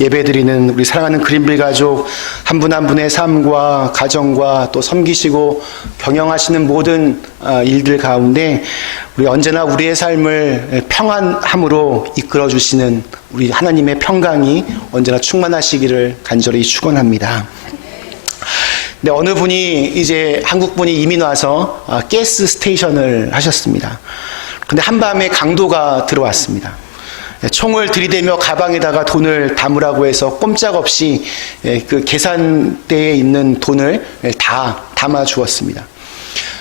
예배드리는 우리 사랑하는 그린빌 가족 한 분 한 분의 삶과 가정과 또 섬기시고 경영하시는 모든 일들 가운데 우리 언제나 우리의 삶을 평안함으로 이끌어 주시는 우리 하나님의 평강이 언제나 충만하시기를 간절히 축원합니다. 네, 어느 분이 이제 한국 분이 이민 와서 가스 스테이션을 하셨습니다. 근데 한밤에 강도가 들어왔습니다. 총을 들이대며 가방에다가 돈을 담으라고 해서 꼼짝없이 그 계산대에 있는 돈을 다 담아 주었습니다.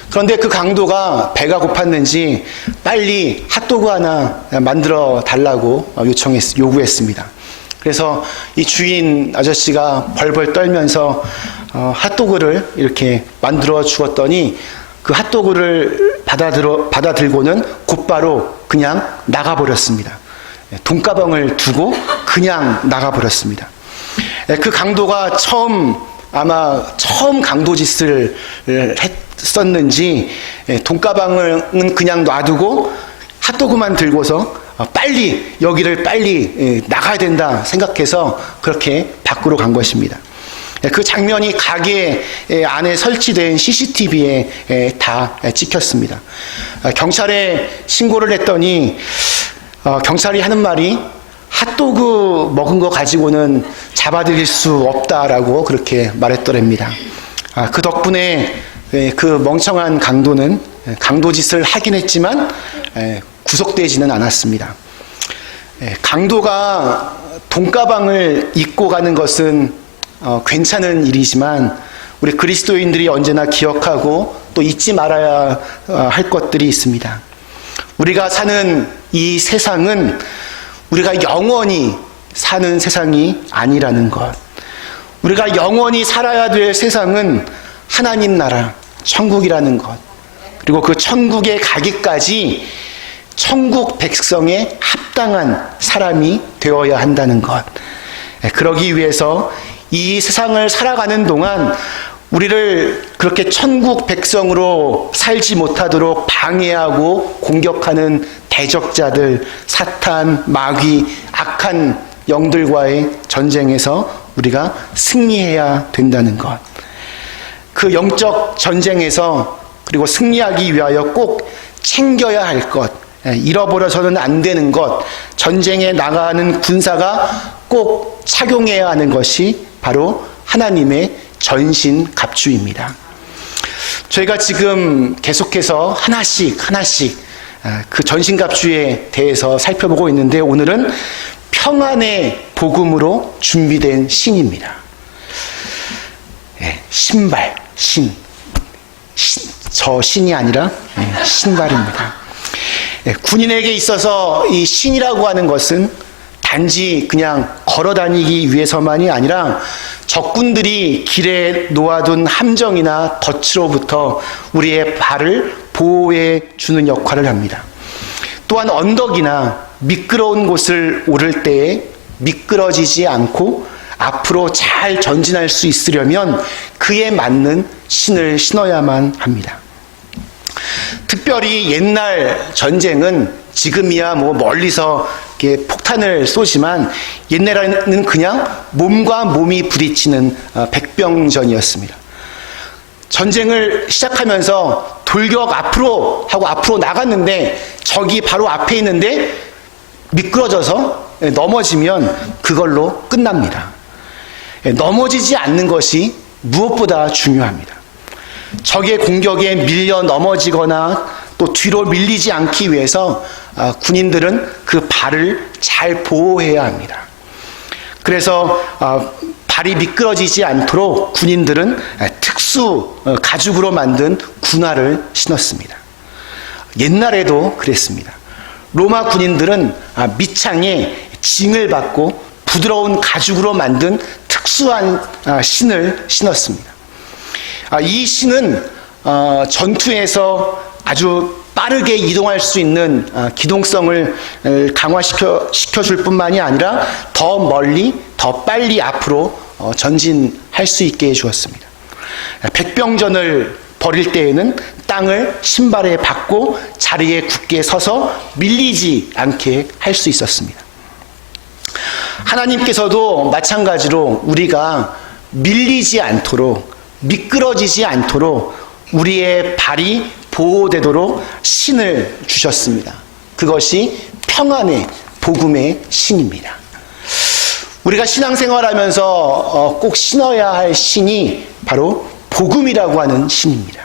그런데 그 강도가 배가 고팠는지 빨리 핫도그 하나 만들어 달라고 요구했습니다. 그래서 이 주인 아저씨가 벌벌 떨면서 핫도그를 이렇게 만들어 주었더니 그 핫도그를 받아들고는 곧바로 그냥 나가버렸습니다. 돈가방을 두고 그냥 나가버렸습니다. 그 강도가 아마 처음 강도짓을 했었는지 돈가방은 그냥 놔두고 핫도그만 들고서 여기를 빨리 나가야 된다 생각해서 그렇게 밖으로 간 것입니다. 그 장면이 가게 안에 설치된 CCTV에 다 찍혔습니다. 경찰에 신고를 했더니 경찰이 하는 말이 핫도그 먹은 거 가지고는 잡아들일 수 없다라고 그렇게 말했더랍니다. 그 덕분에 그 멍청한 강도는 강도짓을 하긴 했지만 구속되지는 않았습니다. 강도가 돈가방을 입고 가는 것은 괜찮은 일이지만 우리 그리스도인들이 언제나 기억하고 또 잊지 말아야 할 것들이 있습니다. 우리가 사는 이 세상은 우리가 영원히 사는 세상이 아니라는 것. 우리가 영원히 살아야 될 세상은 하나님 나라, 천국이라는 것. 그리고 그 천국에 가기까지 천국 백성에 합당한 사람이 되어야 한다는 것. 그러기 위해서 이 세상을 살아가는 동안 우리를 그렇게 천국 백성으로 살지 못하도록 방해하고 공격하는 대적자들, 사탄, 마귀, 악한 영들과의 전쟁에서 우리가 승리해야 된다는 것. 그 영적 전쟁에서 그리고 승리하기 위하여 꼭 챙겨야 할 것, 잃어버려서는 안 되는 것, 전쟁에 나가는 군사가 꼭 착용해야 하는 것이 바로 하나님의 전신갑주입니다. 저희가 지금 계속해서 하나씩 그 전신갑주에 대해서 살펴보고 있는데 오늘은 평안의 복음으로 준비된 신입니다. 신발, 저 신이 아니라 신발입니다. 군인에게 있어서 이 신이라고 하는 것은 단지 그냥 걸어 다니기 위해서만이 아니라 적군들이 길에 놓아둔 함정이나 덫으로부터 우리의 발을 보호해 주는 역할을 합니다. 또한 언덕이나 미끄러운 곳을 오를 때에 미끄러지지 않고 앞으로 잘 전진할 수 있으려면 그에 맞는 신을 신어야만 합니다. 특별히 옛날 전쟁은 지금이야 멀리서 이렇게 폭탄을 쏘지만 옛날에는 그냥 몸과 몸이 부딪히는 백병전이었습니다. 전쟁을 시작하면서 돌격 앞으로 하고 앞으로 나갔는데 적이 바로 앞에 있는데 미끄러져서 넘어지면 그걸로 끝납니다. 넘어지지 않는 것이 무엇보다 중요합니다. 적의 공격에 밀려 넘어지거나 또 뒤로 밀리지 않기 위해서 군인들은 그 발을 잘 보호해야 합니다. 그래서 발이 미끄러지지 않도록 군인들은 특수 가죽으로 만든 군화를 신었습니다. 옛날에도 그랬습니다. 로마 군인들은 밑창에 징을 받고 부드러운 가죽으로 만든 특수한 신을 신었습니다. 이 신은 전투에서 아주 빠르게 이동할 수 있는 기동성을 강화시켜줄 뿐만이 아니라 더 멀리, 더 빨리 앞으로 전진할 수 있게 해주었습니다. 백병전을 벌일 때에는 땅을 신발에 박고 자리에 굳게 서서 밀리지 않게 할 수 있었습니다. 하나님께서도 마찬가지로 우리가 밀리지 않도록, 미끄러지지 않도록 우리의 발이 보호되도록 신을 주셨습니다. 그것이 평안의 복음의 신입니다. 우리가 신앙생활하면서 꼭 신어야 할 신이 바로 복음이라고 하는 신입니다.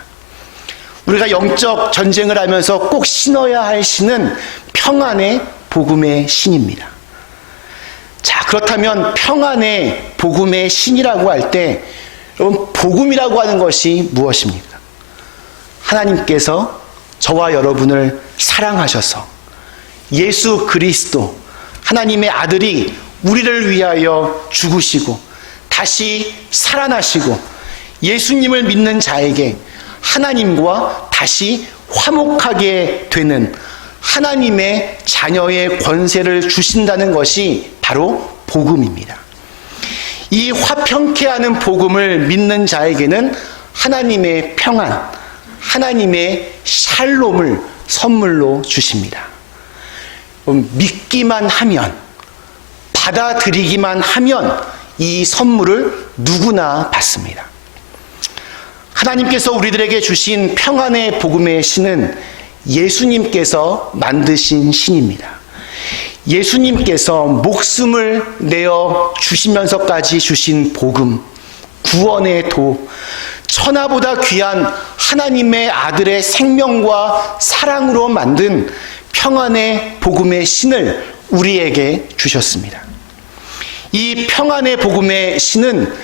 우리가 영적 전쟁을 하면서 꼭 신어야 할 신은 평안의 복음의 신입니다. 자, 그렇다면 평안의 복음의 신이라고 할 때 여러분, 복음이라고 하는 것이 무엇입니까? 하나님께서 저와 여러분을 사랑하셔서 예수 그리스도 하나님의 아들이 우리를 위하여 죽으시고 다시 살아나시고 예수님을 믿는 자에게 하나님과 다시 화목하게 되는 하나님의 자녀의 권세를 주신다는 것이 바로 복음입니다. 이 화평케 하는 복음을 믿는 자에게는 하나님의 평안, 하나님의 샬롬을 선물로 주십니다. 믿기만 하면, 받아들이기만 하면 이 선물을 누구나 받습니다. 하나님께서 우리들에게 주신 평안의 복음의 신은 예수님께서 만드신 신입니다. 예수님께서 목숨을 내어 주시면서까지 주신 복음, 구원의 도, 천하보다 귀한 하나님의 아들의 생명과 사랑으로 만든 평안의 복음의 신을 우리에게 주셨습니다. 이 평안의 복음의 신은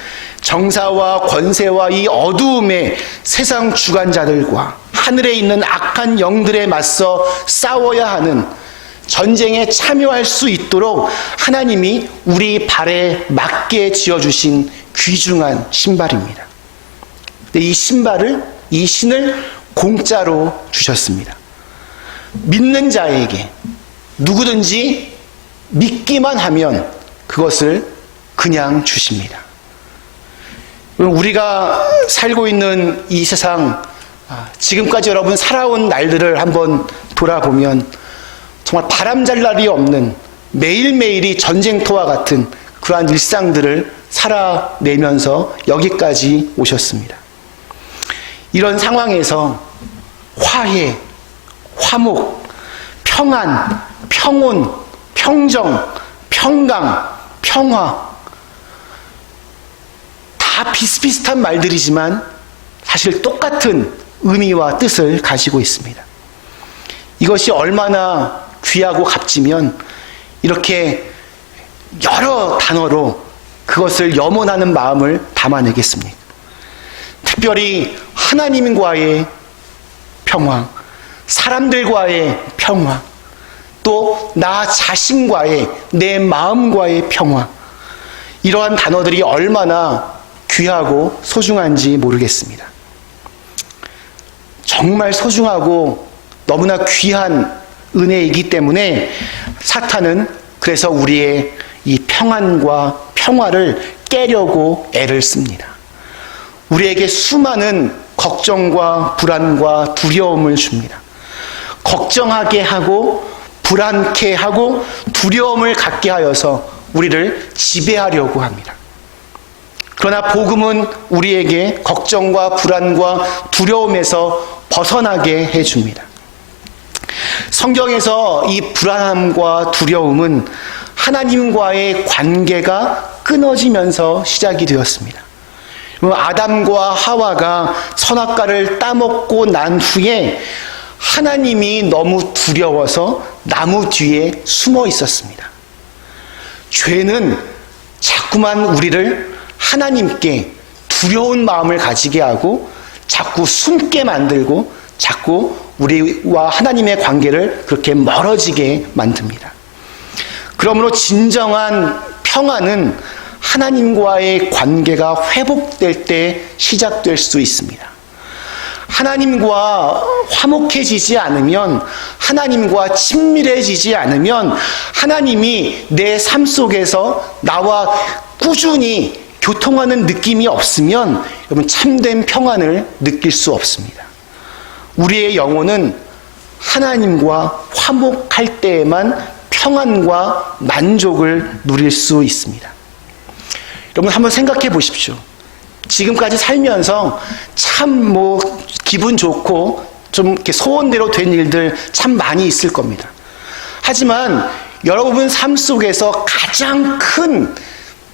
정사와 권세와 이 어두움의 세상 주관자들과 하늘에 있는 악한 영들에 맞서 싸워야 하는 전쟁에 참여할 수 있도록 하나님이 우리 발에 맞게 지어주신 귀중한 신발입니다. 근데 이 신발을, 이 신을 공짜로 주셨습니다. 믿는 자에게 누구든지 믿기만 하면 그것을 그냥 주십니다. 우리가 살고 있는 이 세상, 지금까지 여러분 살아온 날들을 한번 돌아보면 정말 바람잘 날이 없는 매일매일이 전쟁터와 같은 그러한 일상들을 살아내면서 여기까지 오셨습니다. 이런 상황에서 화해, 화목, 평안, 평온, 평정, 평강, 평화, 다 비슷비슷한 말들이지만 사실 똑같은 의미와 뜻을 가지고 있습니다. 이것이 얼마나 귀하고 값지면 이렇게 여러 단어로 그것을 염원하는 마음을 담아내겠습니까? 특별히 하나님과의 평화, 사람들과의 평화, 또 나 자신과의, 내 마음과의 평화, 이러한 단어들이 얼마나 귀하고 소중한지 모르겠습니다. 정말 소중하고 너무나 귀한 은혜이기 때문에 사탄은 그래서 우리의 이 평안과 평화를 깨려고 애를 씁니다. 우리에게 수많은 걱정과 불안과 두려움을 줍니다. 걱정하게 하고 불안케 하고 두려움을 갖게 하여서 우리를 지배하려고 합니다. 그러나 복음은 우리에게 걱정과 불안과 두려움에서 벗어나게 해줍니다. 성경에서 이 불안함과 두려움은 하나님과의 관계가 끊어지면서 시작이 되었습니다. 아담과 하와가 선악과를 따먹고 난 후에 하나님이 너무 두려워서 나무 뒤에 숨어 있었습니다. 죄는 자꾸만 우리를 하나님께 두려운 마음을 가지게 하고 자꾸 숨게 만들고 자꾸 우리와 하나님의 관계를 그렇게 멀어지게 만듭니다. 그러므로 진정한 평안은 하나님과의 관계가 회복될 때 시작될 수 있습니다. 하나님과 화목해지지 않으면, 하나님과 친밀해지지 않으면 하나님이 내 삶 속에서 나와 꾸준히 교통하는 느낌이 없으면 여러분 참된 평안을 느낄 수 없습니다. 우리의 영혼은 하나님과 화목할 때에만 평안과 만족을 누릴 수 있습니다. 여러분 한번 생각해 보십시오. 지금까지 살면서 참 기분 좋고 좀 이렇게 소원대로 된 일들 참 많이 있을 겁니다. 하지만 여러분 삶 속에서 가장 큰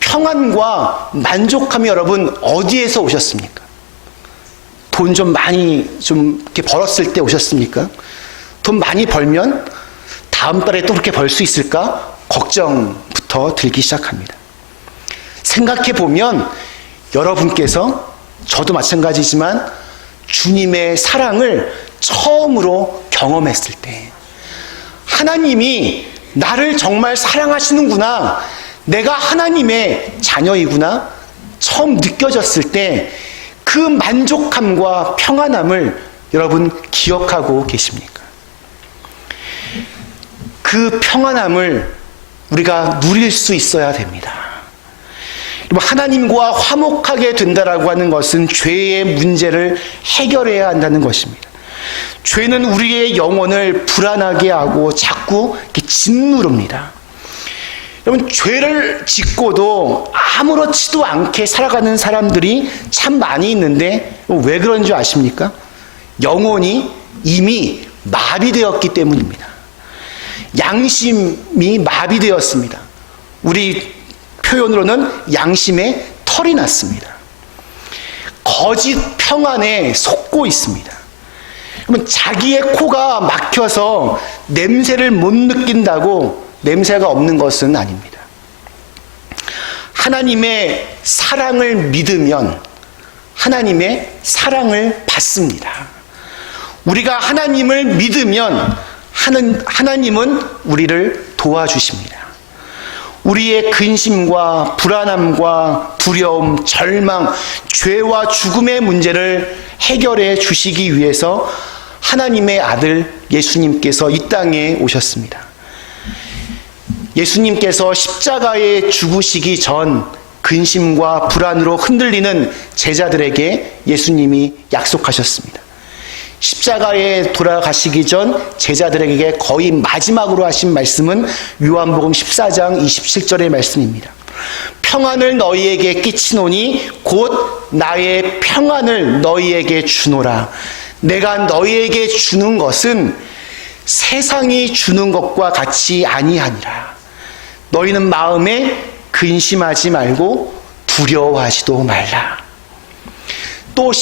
평안과 만족함이 여러분 어디에서 오셨습니까? 돈 좀 많이 이렇게 벌었을 때 오셨습니까? 돈 많이 벌면 다음 달에 또 그렇게 벌 수 있을까? 걱정부터 들기 시작합니다. 생각해 보면 여러분께서 저도 마찬가지지만 주님의 사랑을 처음으로 경험했을 때 하나님이 나를 정말 사랑하시는구나, 내가 하나님의 자녀이구나 처음 느껴졌을 때 그 만족함과 평안함을 여러분 기억하고 계십니까? 그 평안함을 우리가 누릴 수 있어야 됩니다. 하나님과 화목하게 된다라고 하는 것은 죄의 문제를 해결해야 한다는 것입니다. 죄는 우리의 영혼을 불안하게 하고 자꾸 이렇게 짓누릅니다. 여러분, 죄를 짓고도 아무렇지도 않게 살아가는 사람들이 참 많이 있는데 왜 그런 줄 아십니까? 영혼이 이미 마비되었기 때문입니다. 양심이 마비되었습니다. 우리 표현으로는 양심에 털이 났습니다. 거짓 평안에 속고 있습니다. 그러면 자기의 코가 막혀서 냄새를 못 느낀다고 냄새가 없는 것은 아닙니다. 하나님의 사랑을 믿으면 하나님의 사랑을 받습니다. 우리가 하나님을 믿으면 하나님은 우리를 도와주십니다. 우리의 근심과 불안함과 두려움, 절망, 죄와 죽음의 문제를 해결해 주시기 위해서 하나님의 아들 예수님께서 이 땅에 오셨습니다. 예수님께서 십자가에 죽으시기 전 근심과 불안으로 흔들리는 제자들에게 예수님이 약속하셨습니다. 십자가에 돌아가시기 전 제자들에게 거의 마지막으로 하신 말씀은 요한복음 14장 27절의 말씀입니다. 평안을 너희에게 끼치노니 곧 나의 평안을 너희에게 주노라. 내가 너희에게 주는 것은 세상이 주는 것과 같이 아니하니라. 너희는 마음에 근심하지 말고 두려워하지도 말라. 또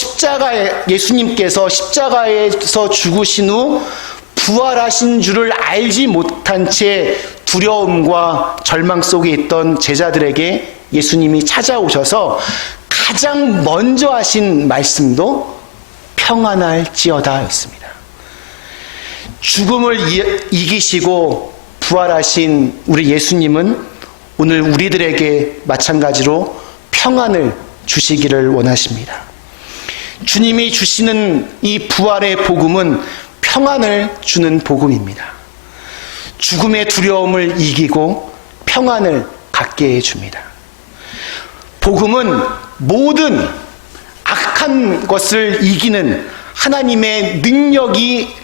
예수님께서 십자가에서 죽으신 후 부활하신 줄을 알지 못한 채 두려움과 절망 속에 있던 제자들에게 예수님이 찾아오셔서 가장 먼저 하신 말씀도 평안할지어다 였습니다. 죽음을 이기시고 부활하신 우리 예수님은 오늘 우리들에게 마찬가지로 평안을 주시기를 원하십니다. 주님이 주시는 이 부활의 복음은 평안을 주는 복음입니다. 죽음의 두려움을 이기고 평안을 갖게 해줍니다. 복음은 모든 악한 것을 이기는 하나님의 능력이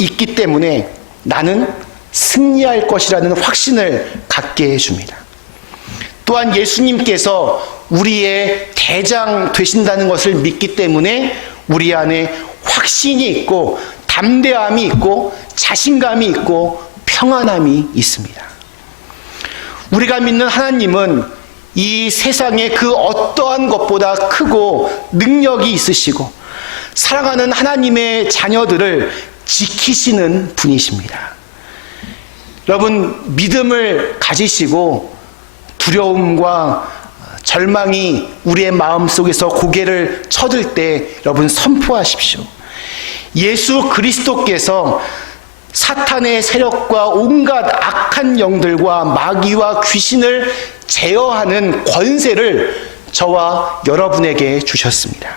있기 때문에 나는 승리할 것이라는 확신을 갖게 해줍니다. 또한 예수님께서 우리의 대장 되신다는 것을 믿기 때문에 우리 안에 확신이 있고 담대함이 있고 자신감이 있고 평안함이 있습니다. 우리가 믿는 하나님은 이 세상의 그 어떠한 것보다 크고 능력이 있으시고 사랑하는 하나님의 자녀들을 지키시는 분이십니다. 여러분, 믿음을 가지시고 두려움과 절망이 우리의 마음속에서 고개를 쳐들 때 여러분 선포하십시오. 예수 그리스도께서 사탄의 세력과 온갖 악한 영들과 마귀와 귀신을 제어하는 권세를 저와 여러분에게 주셨습니다.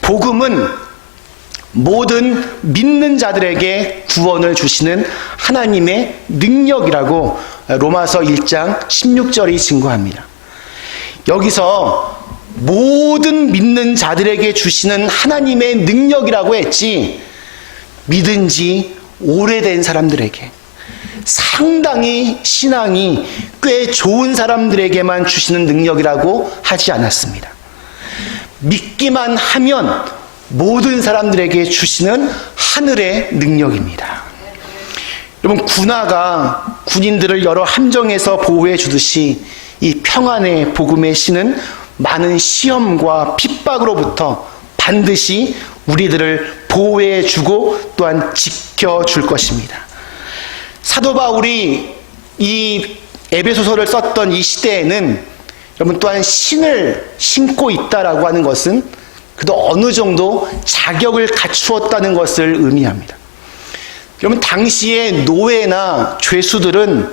복음은 모든 믿는 자들에게 구원을 주시는 하나님의 능력이라고 로마서 1장 16절이 증거합니다. 여기서 모든 믿는 자들에게 주시는 하나님의 능력이라고 했지, 믿은 지 오래된 사람들에게, 상당히 신앙이 꽤 좋은 사람들에게만 주시는 능력이라고 하지 않았습니다. 믿기만 하면 모든 사람들에게 주시는 하늘의 능력입니다. 여러분, 군화가 군인들을 여러 함정에서 보호해 주듯이 이 평안의 복음의 신은 많은 시험과 핍박으로부터 반드시 우리들을 보호해 주고 또한 지켜줄 것입니다. 사도 바울이 이 에베소서를 썼던 이 시대에는 여러분 또한 신을 신고 있다라고 하는 것은 그래도 어느 정도 자격을 갖추었다는 것을 의미합니다. 여러분, 당시에 노예나 죄수들은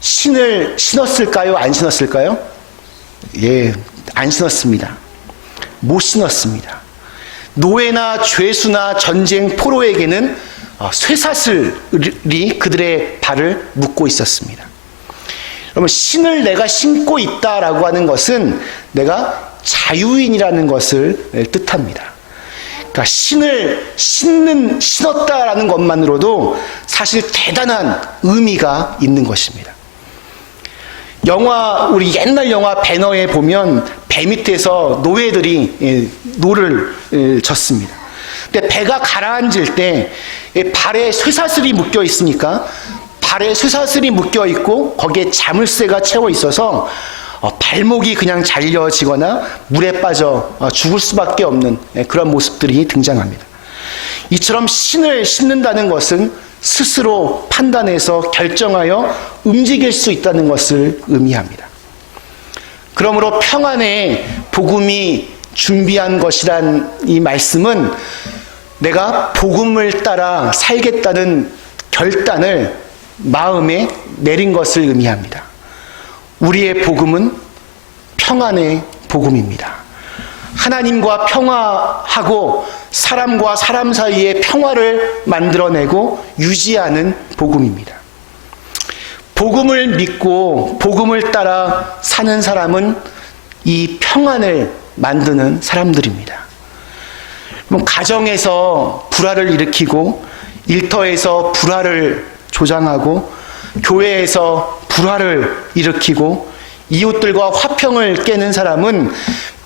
신을 신었을까요? 안 신었을까요? 예, 안 신었습니다. 못 신었습니다. 노예나 죄수나 전쟁 포로에게는 쇠사슬이 그들의 발을 묶고 있었습니다. 여러분, 신을 내가 신고 있다라고 하는 것은 내가 자유인이라는 것을 뜻합니다. 그러니까 신을 신었다라는 것만으로도 사실 대단한 의미가 있는 것입니다. 우리 옛날 영화 배너에 보면 배 밑에서 노예들이 노를 젓습니다. 근데 배가 가라앉을 때 발에 쇠사슬이 묶여 있으니까 발에 쇠사슬이 묶여 있고 거기에 자물쇠가 채워 있어서 발목이 그냥 잘려지거나 물에 빠져 죽을 수밖에 없는 그런 모습들이 등장합니다. 이처럼 신을 신는다는 것은 스스로 판단해서 결정하여 움직일 수 있다는 것을 의미합니다. 그러므로 평안의 복음이 준비한 것이란 이 말씀은 내가 복음을 따라 살겠다는 결단을 마음에 내린 것을 의미합니다. 우리의 복음은 평안의 복음입니다. 하나님과 평화하고 사람과 사람 사이의 평화를 만들어내고 유지하는 복음입니다. 복음을 믿고 복음을 따라 사는 사람은 이 평안을 만드는 사람들입니다. 가정에서 불화를 일으키고 일터에서 불화를 조장하고 교회에서 불화를 일으키고 이웃들과 화평을 깨는 사람은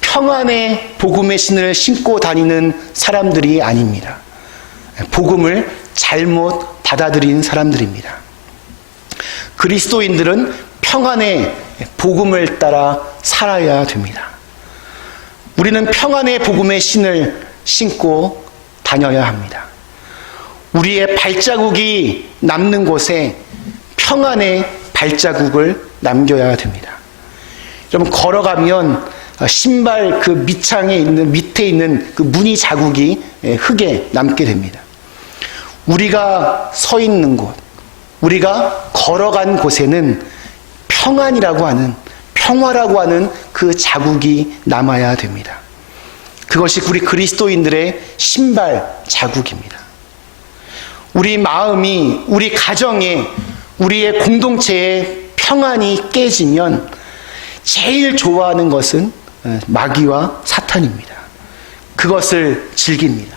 평안의 복음의 신을 신고 다니는 사람들이 아닙니다. 복음을 잘못 받아들인 사람들입니다. 그리스도인들은 평안의 복음을 따라 살아야 됩니다. 우리는 평안의 복음의 신을 신고 다녀야 합니다. 우리의 발자국이 남는 곳에 평안의 발자국을 남겨야 됩니다. 여러분, 걸어가면 신발 그 밑창에 있는, 밑에 있는 그 무늬 자국이 흙에 남게 됩니다. 우리가 서 있는 곳, 우리가 걸어간 곳에는 평안이라고 하는, 평화라고 하는 그 자국이 남아야 됩니다. 그것이 우리 그리스도인들의 신발 자국입니다. 우리 마음이, 우리 가정에, 우리의 공동체에 평안이 깨지면 제일 좋아하는 것은 마귀와 사탄입니다. 그것을 즐깁니다.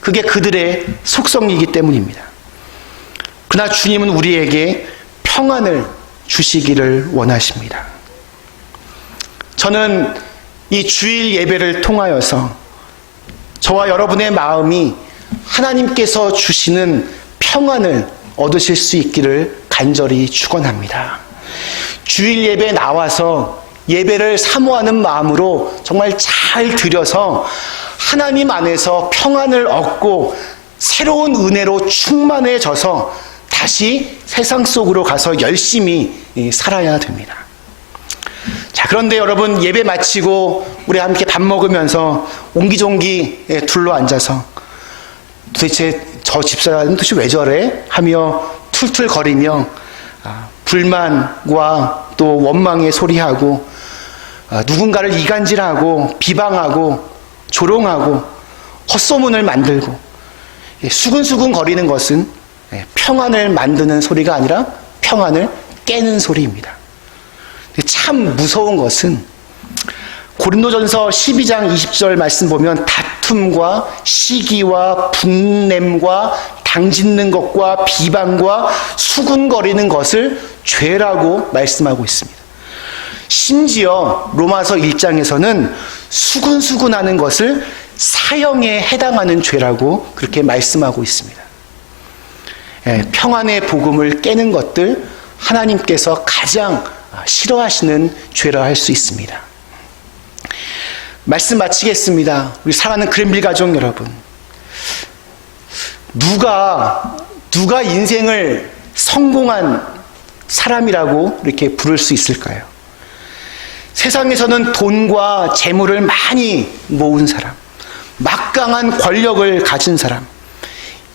그게 그들의 속성이기 때문입니다. 그러나 주님은 우리에게 평안을 주시기를 원하십니다. 저는 이 주일 예배를 통하여서 저와 여러분의 마음이 하나님께서 주시는 평안을 얻으실 수 있기를 간절히 축원합니다. 주일 예배에 나와서 예배를 사모하는 마음으로 정말 잘 드려서 하나님 안에서 평안을 얻고 새로운 은혜로 충만해져서 다시 세상 속으로 가서 열심히 살아야 됩니다. 자, 그런데 여러분, 예배 마치고 우리 함께 밥 먹으면서 옹기종기 둘러 앉아서 도대체 저 집사람은 도대체 왜 저래? 하며 툴툴거리며 불만과 또 원망의 소리하고 누군가를 이간질하고 비방하고 조롱하고 헛소문을 만들고 수근수근 거리는 것은 평안을 만드는 소리가 아니라 평안을 깨는 소리입니다. 참 무서운 것은 고린도전서 12장 20절 말씀 보면 다툼과 시기와 분냄과 당짓는 것과 비방과 수군거리는 것을 죄라고 말씀하고 있습니다. 심지어 로마서 1장에서는 수군수군하는 것을 사형에 해당하는 죄라고 그렇게 말씀하고 있습니다. 평안의 복음을 깨는 것들, 하나님께서 가장 싫어하시는 죄라 할 수 있습니다. 말씀 마치겠습니다. 우리 사랑하는 그랜빌 가족 여러분, 누가 인생을 성공한 사람이라고 이렇게 부를 수 있을까요? 세상에서는 돈과 재물을 많이 모은 사람, 막강한 권력을 가진 사람,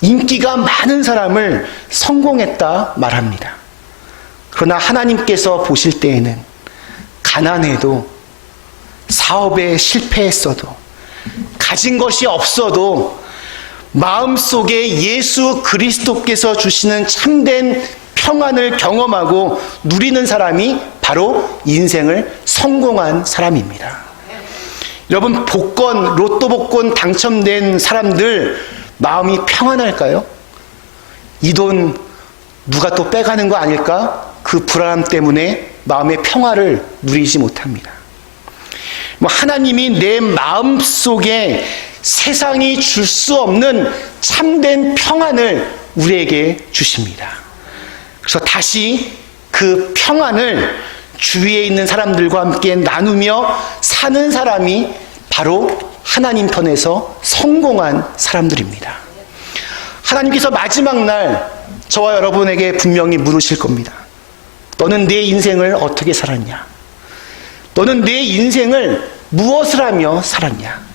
인기가 많은 사람을 성공했다 말합니다. 그러나 하나님께서 보실 때에는 가난해도, 사업에 실패했어도, 가진 것이 없어도 마음속에 예수 그리스도께서 주시는 참된 평안을 경험하고 누리는 사람이 바로 인생을 성공한 사람입니다. 여러분, 복권, 로또 복권 당첨된 사람들 마음이 평안할까요? 이 돈 누가 또 빼가는 거 아닐까? 그 불안함 때문에 마음의 평화를 누리지 못합니다. 하나님이 내 마음속에 세상이 줄 수 없는 참된 평안을 우리에게 주십니다. 그래서 다시 그 평안을 주위에 있는 사람들과 함께 나누며 사는 사람이 바로 하나님 편에서 성공한 사람들입니다. 하나님께서 마지막 날 저와 여러분에게 분명히 물으실 겁니다. 너는 내 인생을 어떻게 살았냐? 너는 내 인생을 무엇을 하며 살았냐?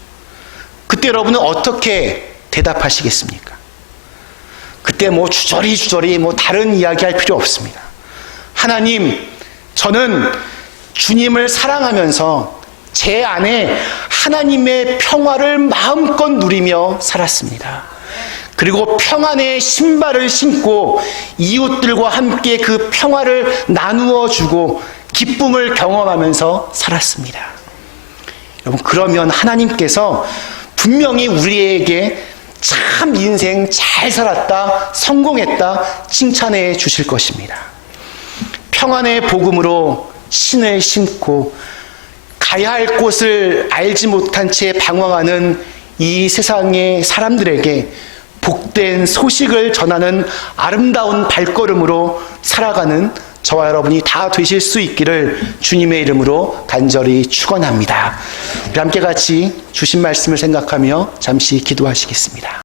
그때 여러분은 어떻게 대답하시겠습니까? 그때 주저리 다른 이야기 할 필요 없습니다. 하나님, 저는 주님을 사랑하면서 제 안에 하나님의 평화를 마음껏 누리며 살았습니다. 그리고 평안의 신발을 신고 이웃들과 함께 그 평화를 나누어 주고 기쁨을 경험하면서 살았습니다. 여러분, 그러면 하나님께서 분명히 우리에게 참 인생 잘 살았다, 성공했다 칭찬해 주실 것입니다. 평안의 복음으로 신을 신고 가야 할 곳을 알지 못한 채 방황하는 이 세상의 사람들에게 복된 소식을 전하는 아름다운 발걸음으로 살아가는 저와 여러분이 다 되실 수 있기를 주님의 이름으로 간절히 축원합니다. 우리 함께 같이 주신 말씀을 생각하며 잠시 기도하시겠습니다.